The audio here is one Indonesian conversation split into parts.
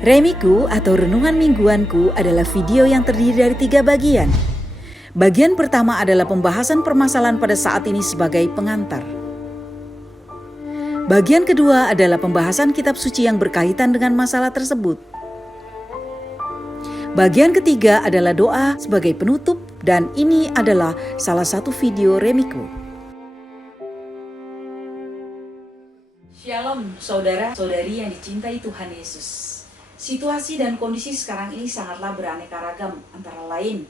Remiku atau Renungan Mingguanku adalah video yang terdiri dari 3 bagian. Bagian pertama adalah pembahasan permasalahan pada saat ini sebagai pengantar. Bagian kedua adalah pembahasan kitab suci yang berkaitan dengan masalah tersebut. Bagian ketiga adalah doa sebagai penutup, dan ini adalah salah satu video Remiku. Shalom saudara-saudari yang dicintai Tuhan Yesus. Situasi dan kondisi sekarang ini sangatlah beraneka ragam. Antara lain,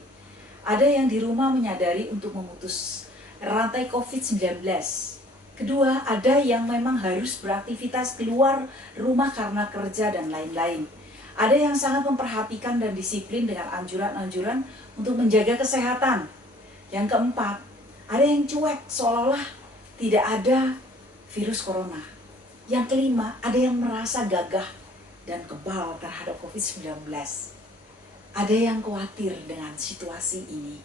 ada yang di rumah menyadari untuk memutus rantai COVID-19. Kedua, ada yang memang harus beraktivitas keluar rumah karena kerja dan lain-lain. Ada yang sangat memperhatikan dan disiplin dengan anjuran-anjuran untuk menjaga kesehatan. Yang keempat, ada yang cuek seolah-olah tidak ada virus corona. Yang kelima, ada yang merasa gagah dan kebal terhadap COVID-19. Ada yang khawatir dengan situasi ini.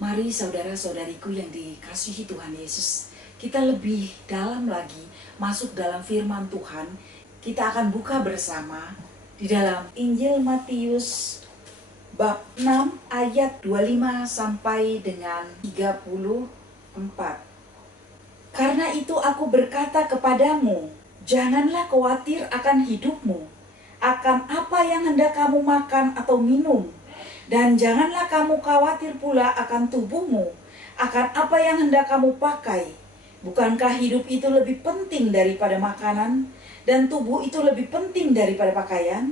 Mari saudara-saudariku yang dikasihi Tuhan Yesus, kita lebih dalam lagi masuk dalam firman Tuhan. Kita akan buka bersama di dalam Injil Matius bab 6 ayat 25 sampai dengan 34. Karena itu aku berkata kepadamu, janganlah khawatir akan hidupmu, akan apa yang hendak kamu makan atau minum. Dan janganlah kamu khawatir pula akan tubuhmu, akan apa yang hendak kamu pakai. Bukankah hidup itu lebih penting daripada makanan, dan tubuh itu lebih penting daripada pakaian?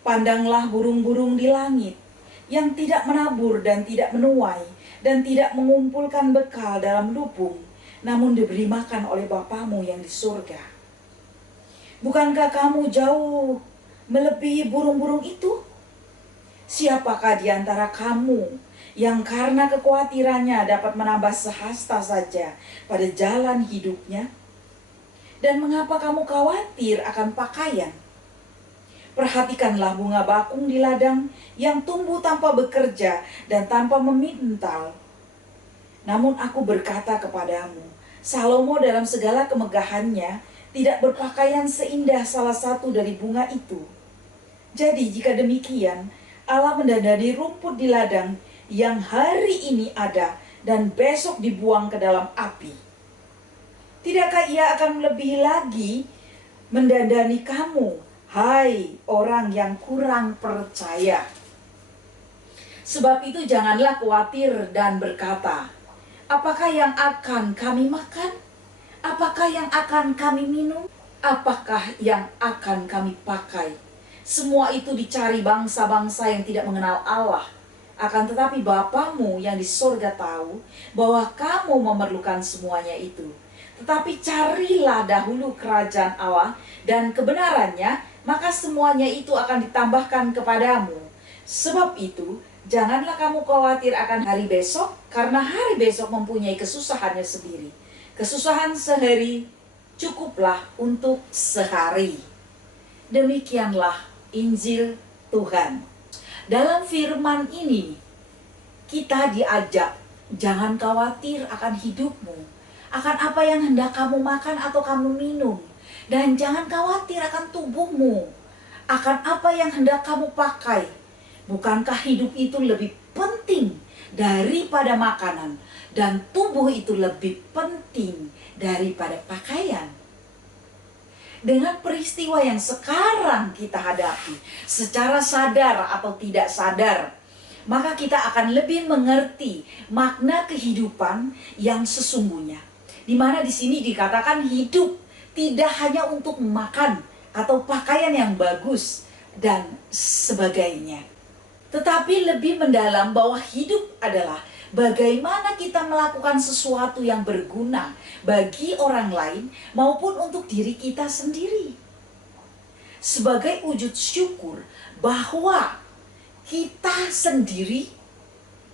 Pandanglah burung-burung di langit, yang tidak menabur dan tidak menuai, dan tidak mengumpulkan bekal dalam lubung, namun diberi makan oleh Bapamu yang di surga. Bukankah kamu jauh melebihi burung-burung itu? Siapakah di antara kamu yang karena kekhawatirannya dapat menambah sehasta saja pada jalan hidupnya? Dan mengapa kamu khawatir akan pakaian? Perhatikanlah bunga bakung di ladang yang tumbuh tanpa bekerja dan tanpa memintal. Namun aku berkata kepadamu, Salomo dalam segala kemegahannya tidak berpakaian seindah salah satu dari bunga itu. Jadi jika demikian, Allah mendandani rumput di ladang yang hari ini ada dan besok dibuang ke dalam api. Tidakkah Ia akan melebihi lagi mendandani kamu, hai orang yang kurang percaya? Sebab itu janganlah khawatir dan berkata, apakah yang akan kami makan? Apakah yang akan kami minum? Apakah yang akan kami pakai? Semua itu dicari bangsa-bangsa yang tidak mengenal Allah. Akan tetapi Bapamu yang di surga tahu bahwa kamu memerlukan semuanya itu. Tetapi carilah dahulu kerajaan Allah dan kebenarannya, maka semuanya itu akan ditambahkan kepadamu. Sebab itu, janganlah kamu khawatir akan hari besok, karena hari besok mempunyai kesusahannya sendiri. Kesusahan sehari cukuplah untuk sehari. Demikianlah Injil Tuhan. Dalam firman ini, kita diajak, jangan khawatir akan hidupmu, akan apa yang hendak kamu makan atau kamu minum. Dan jangan khawatir akan tubuhmu, akan apa yang hendak kamu pakai. Bukankah hidup itu lebih penting daripada makanan, dan tubuh itu lebih penting daripada pakaian? Dengan peristiwa yang sekarang kita hadapi, secara sadar atau tidak sadar, maka kita akan lebih mengerti makna kehidupan yang sesungguhnya. Di mana di sini dikatakan hidup tidak hanya untuk makan atau pakaian yang bagus dan sebagainya, tetapi lebih mendalam bahwa hidup adalah bagaimana kita melakukan sesuatu yang berguna bagi orang lain maupun untuk diri kita sendiri. Sebagai wujud syukur bahwa kita sendiri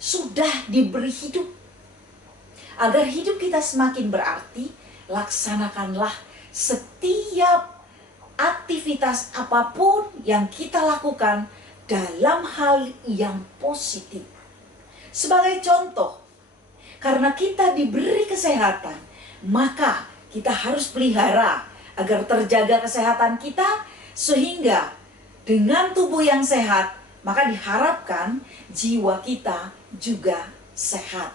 sudah diberi hidup. Agar hidup kita semakin berarti, laksanakanlah setiap aktivitas apapun yang kita lakukan dalam hal yang positif. Sebagai contoh, karena kita diberi kesehatan, maka kita harus pelihara agar terjaga kesehatan kita, sehingga dengan tubuh yang sehat, maka diharapkan jiwa kita juga sehat.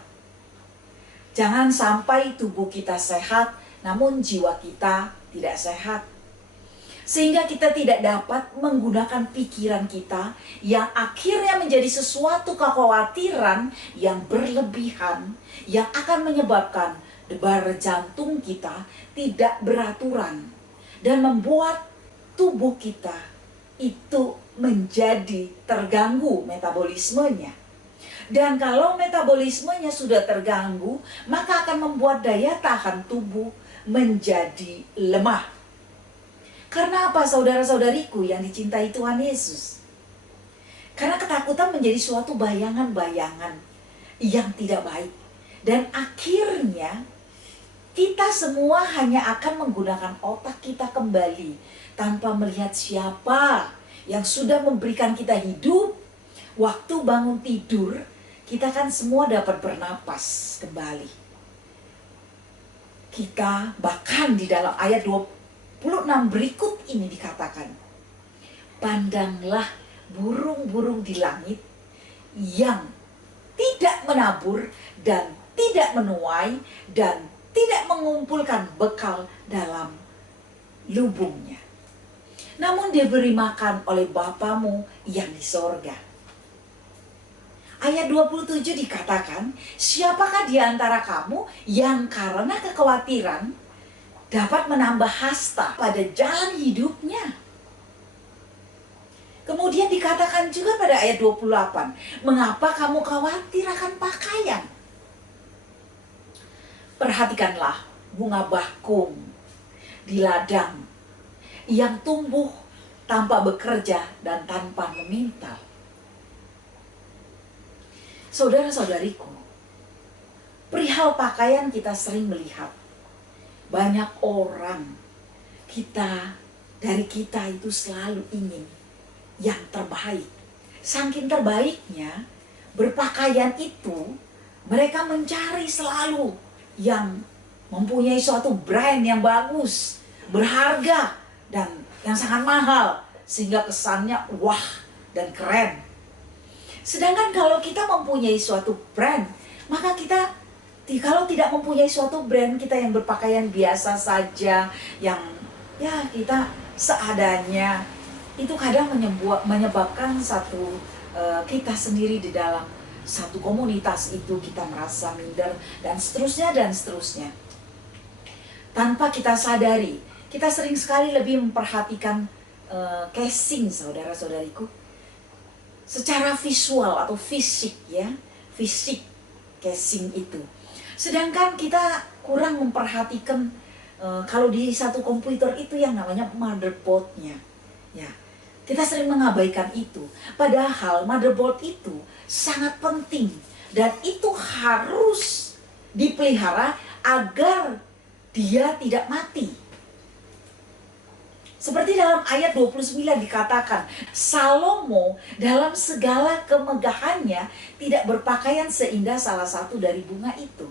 Jangan sampai tubuh kita sehat, namun jiwa kita tidak sehat. Sehingga kita tidak dapat menggunakan pikiran kita yang akhirnya menjadi sesuatu kekhawatiran yang berlebihan, yang akan menyebabkan debar jantung kita tidak beraturan dan membuat tubuh kita itu menjadi terganggu metabolismenya. Dan kalau metabolismenya sudah terganggu, maka akan membuat daya tahan tubuh menjadi lemah. Karena apa, saudara-saudariku yang dicintai Tuhan Yesus? Karena ketakutan menjadi suatu bayangan-bayangan yang tidak baik. Dan akhirnya kita semua hanya akan menggunakan otak kita kembali tanpa melihat siapa yang sudah memberikan kita hidup. Waktu bangun tidur, kita kan semua dapat bernapas kembali. Kita bahkan di dalam ayat 26 berikut ini dikatakan, pandanglah burung-burung di langit yang tidak menabur dan tidak menuai dan tidak mengumpulkan bekal dalam lubungnya, namun diberi makan oleh Bapamu yang di sorga. Ayat 27 dikatakan, siapakah di antara kamu yang karena kekhawatiran dapat menambah hasta pada jalan hidupnya? Kemudian dikatakan juga pada ayat 28, mengapa kamu khawatir akan pakaian? Perhatikanlah bunga bakung di ladang yang tumbuh tanpa bekerja dan tanpa memintal. Saudara-saudariku, perihal pakaian kita sering melihat banyak orang dari kita itu selalu ingin yang terbaik. Saking terbaiknya berpakaian itu, mereka mencari selalu yang mempunyai suatu brand yang bagus, berharga, dan yang sangat mahal, sehingga kesannya wah dan keren. Sedangkan kalau kita mempunyai suatu brand, maka kita kalau tidak mempunyai suatu brand, kita yang berpakaian biasa saja, yang ya kita seadanya, itu kadang menyebabkan kita sendiri di dalam satu komunitas itu kita merasa minder dan seterusnya dan seterusnya. Tanpa kita sadari, kita sering sekali lebih memperhatikan casing, saudara-saudariku, secara visual atau fisik, ya, fisik casing itu. Sedangkan kita kurang memperhatikan kalau di satu komputer itu yang namanya motherboard-nya. Ya, kita sering mengabaikan itu. Padahal motherboard itu sangat penting dan itu harus dipelihara agar dia tidak mati. Seperti dalam ayat 29 dikatakan, Salomo dalam segala kemegahannya tidak berpakaian seindah salah satu dari bunga itu.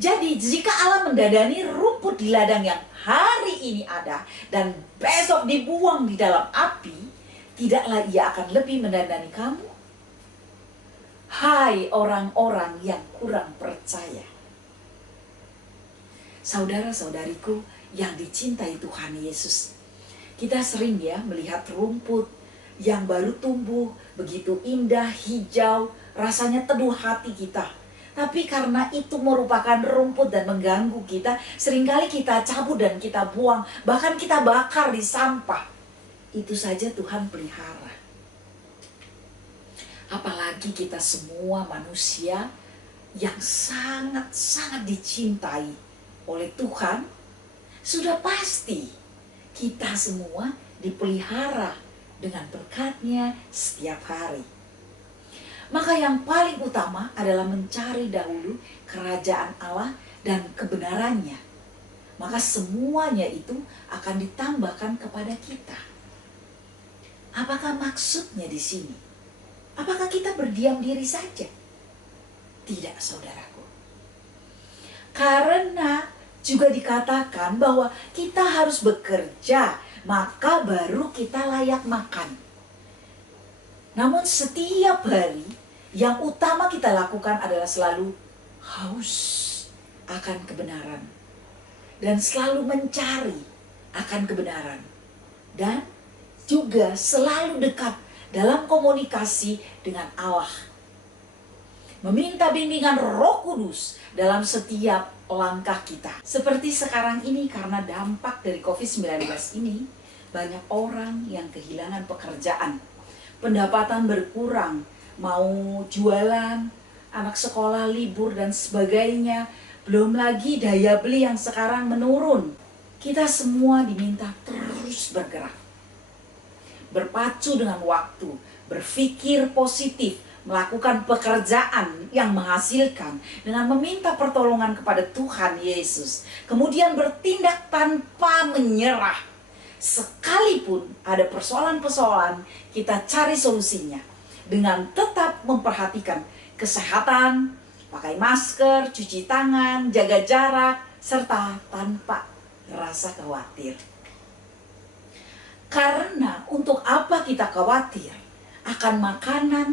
Jadi jika Allah mendadani rumput di ladang yang hari ini ada dan besok dibuang di dalam api, tidaklah ia akan lebih mendadani kamu? Hai orang-orang yang kurang percaya. Saudara-saudariku yang dicintai Tuhan Yesus, kita sering ya melihat rumput yang baru tumbuh begitu indah, hijau, rasanya teduh hati kita. Tapi karena itu merupakan rumput dan mengganggu kita, seringkali kita cabut dan kita buang, bahkan kita bakar di sampah. Itu saja Tuhan pelihara. Apalagi kita semua manusia yang sangat-sangat dicintai oleh Tuhan, sudah pasti kita semua dipelihara dengan berkat-Nya setiap hari. Maka yang paling utama adalah mencari dahulu kerajaan Allah dan kebenarannya. Maka semuanya itu akan ditambahkan kepada kita. Apakah maksudnya di sini? Apakah kita berdiam diri saja? Tidak, saudaraku. Karena juga dikatakan bahwa kita harus bekerja, maka baru kita layak makan. Namun setiap hari yang utama kita lakukan adalah selalu haus akan kebenaran. Dan selalu mencari akan kebenaran. Dan juga selalu dekat dalam komunikasi dengan Allah. Meminta bimbingan Roh Kudus dalam setiap langkah kita. Seperti sekarang ini karena dampak dari COVID-19 ini, banyak orang yang kehilangan pekerjaan. Pendapatan berkurang, mau jualan, anak sekolah libur dan sebagainya. Belum lagi daya beli yang sekarang menurun. Kita semua diminta terus bergerak. Berpacu dengan waktu, berpikir positif, melakukan pekerjaan yang menghasilkan dengan meminta pertolongan kepada Tuhan Yesus. Kemudian bertindak tanpa menyerah. Sekalipun ada persoalan-persoalan, kita cari solusinya dengan tetap memperhatikan kesehatan, pakai masker, cuci tangan, jaga jarak, serta tanpa rasa khawatir. Karena untuk apa kita khawatir akan makanan,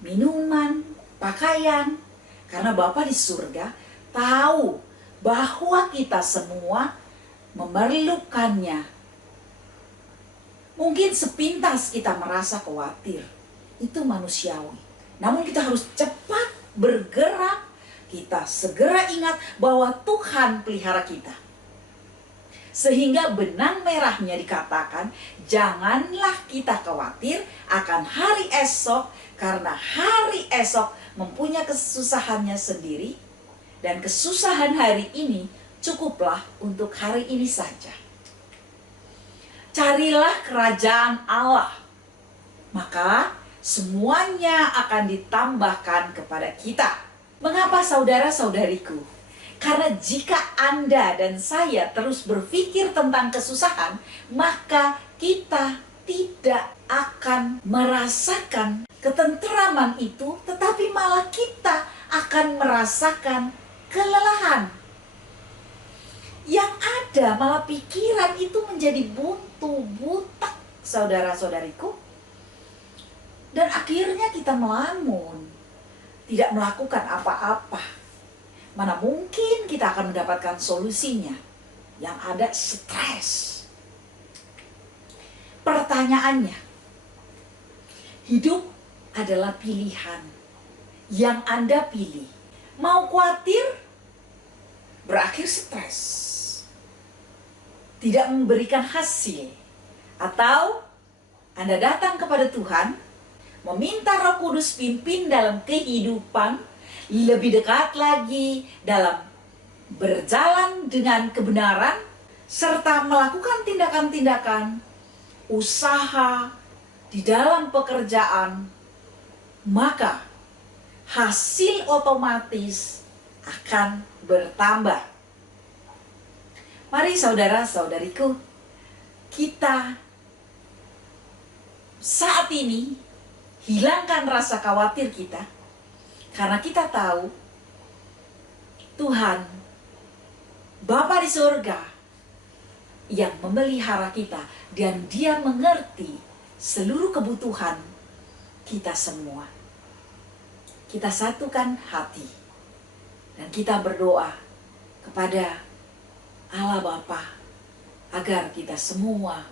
minuman, pakaian? Karena Bapa di surga tahu bahwa kita semua memerlukannya. Mungkin sepintas kita merasa khawatir, itu manusiawi. Namun kita harus cepat bergerak, kita segera ingat bahwa Tuhan pelihara kita. Sehingga benang merahnya dikatakan, janganlah kita khawatir akan hari esok, karena hari esok mempunyai kesusahannya sendiri, dan kesusahan hari ini cukuplah untuk hari ini saja. Carilah kerajaan Allah, maka semuanya akan ditambahkan kepada kita. Mengapa saudara-saudariku? Karena jika Anda dan saya terus berpikir tentang kesusahan, maka kita tidak akan merasakan ketenteraman itu, tetapi malah kita akan merasakan kelelahan. Yang ada malah pikiran itu menjadi buntu, butak, saudara-saudariku. Dan akhirnya kita melamun, tidak melakukan apa-apa. Mana mungkin kita akan mendapatkan solusinya? Yang ada stres. Pertanyaannya, hidup adalah pilihan yang Anda pilih. Mau khawatir, berakhir stres, tidak memberikan hasil. Atau Anda datang kepada Tuhan, meminta Roh Kudus pimpin dalam kehidupan, lebih dekat lagi dalam berjalan dengan kebenaran, serta melakukan tindakan-tindakan usaha di dalam pekerjaan, maka hasil otomatis akan bertambah. Mari saudara-saudariku, kita saat ini hilangkan rasa khawatir kita, karena kita tahu Tuhan, Bapa di surga, yang memelihara kita, dan Dia mengerti seluruh kebutuhan kita semua. Kita satukan hati, dan kita berdoa kepada Allah Bapa, agar kita semua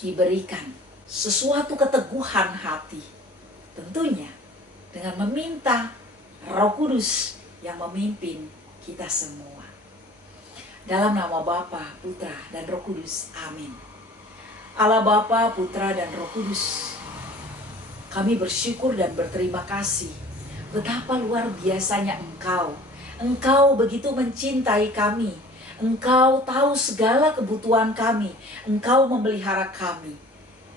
diberikan sesuatu keteguhan hati, tentunya dengan meminta Roh Kudus yang memimpin kita semua. Dalam nama Bapa, Putra, dan Roh Kudus. Amin. Allah Bapa, Putra, dan Roh Kudus, kami bersyukur dan berterima kasih betapa luar biasanya Engkau. Engkau begitu mencintai kami. Engkau tahu segala kebutuhan kami. Engkau memelihara kami.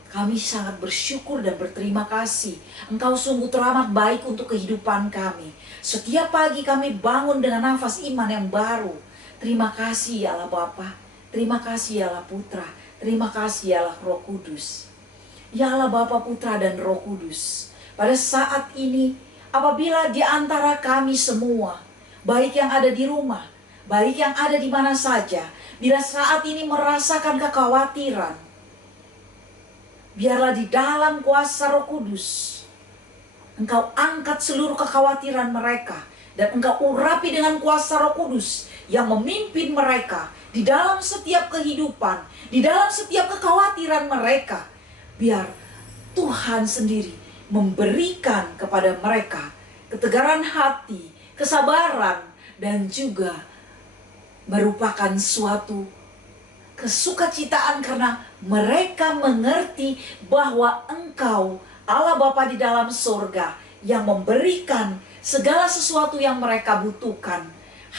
Kami sangat bersyukur dan berterima kasih. Engkau sungguh teramat baik untuk kehidupan kami. Setiap pagi kami bangun dengan nafas iman yang baru. Terima kasih ya Allah Bapa. Terima kasih ya Allah Putra. Terima kasih ya Allah Roh Kudus. Ya Allah Bapa, Putra, dan Roh Kudus. Pada saat ini, apabila di antara kami semua, baik yang ada di rumah, baik yang ada di mana saja, bila saat ini merasakan kekhawatiran, biarlah di dalam kuasa Roh Kudus, Engkau angkat seluruh kekhawatiran mereka, dan Engkau urapi dengan kuasa Roh Kudus yang memimpin mereka di dalam setiap kehidupan, di dalam setiap kekhawatiran mereka. Biar Tuhan sendiri memberikan kepada mereka ketegaran hati, kesabaran, dan juga merupakan suatu kesukacitaan karena mereka mengerti bahwa Engkau Allah Bapa di dalam surga yang memberikan segala sesuatu yang mereka butuhkan.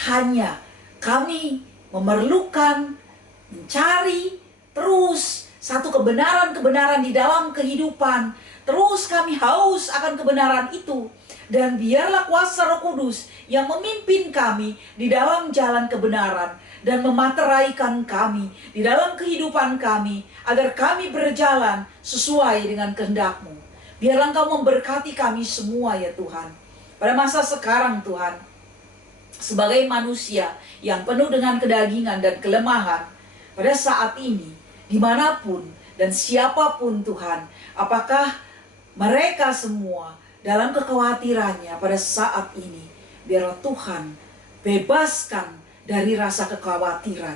Hanya kami memerlukan mencari terus satu kebenaran-kebenaran di dalam kehidupan. Terus kami haus akan kebenaran itu. Dan biarlah kuasa Roh Kudus yang memimpin kami di dalam jalan kebenaran dan memateraikan kami di dalam kehidupan kami, agar kami berjalan sesuai dengan kehendak-Mu. Biarlah Engkau memberkati kami semua ya Tuhan. Pada masa sekarang Tuhan, sebagai manusia yang penuh dengan kedagingan dan kelemahan, pada saat ini, dimanapun dan siapapun Tuhan, apakah mereka semua dalam kekhawatirannya pada saat ini, biarlah Tuhan bebaskan dari rasa kekhawatiran,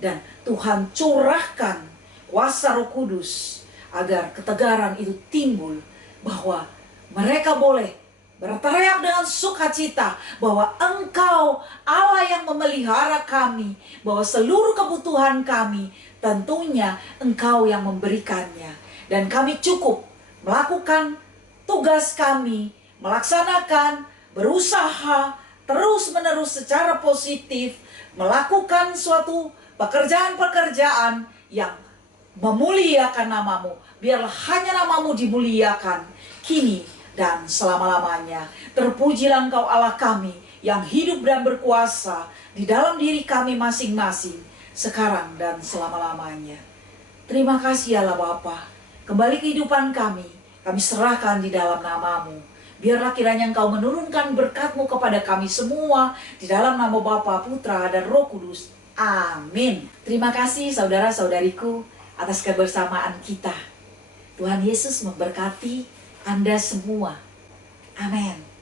dan Tuhan curahkan kuasa Roh Kudus agar ketegaran itu timbul, bahwa mereka boleh berteriak dengan sukacita bahwa Engkau Allah yang memelihara kami, bahwa seluruh kebutuhan kami tentunya Engkau yang memberikannya, dan kami cukup melakukan tugas kami, melaksanakan, berusaha terus-menerus secara positif, melakukan suatu pekerjaan-pekerjaan yang memuliakan nama-Mu. Biarlah hanya nama-Mu dimuliakan kini dan selama-lamanya. Terpujilah Engkau Allah kami yang hidup dan berkuasa di dalam diri kami masing-masing, sekarang dan selama-lamanya. Terima kasih Allah Bapa. Kembali kehidupan kami serahkan di dalam nama-Mu. Biarlah kiranya Engkau menurunkan berkat-Mu kepada kami semua, di dalam nama Bapa, Putra, dan Roh Kudus. Amin. Terima kasih saudara-saudariku atas kebersamaan kita. Tuhan Yesus memberkati Anda semua. Amin.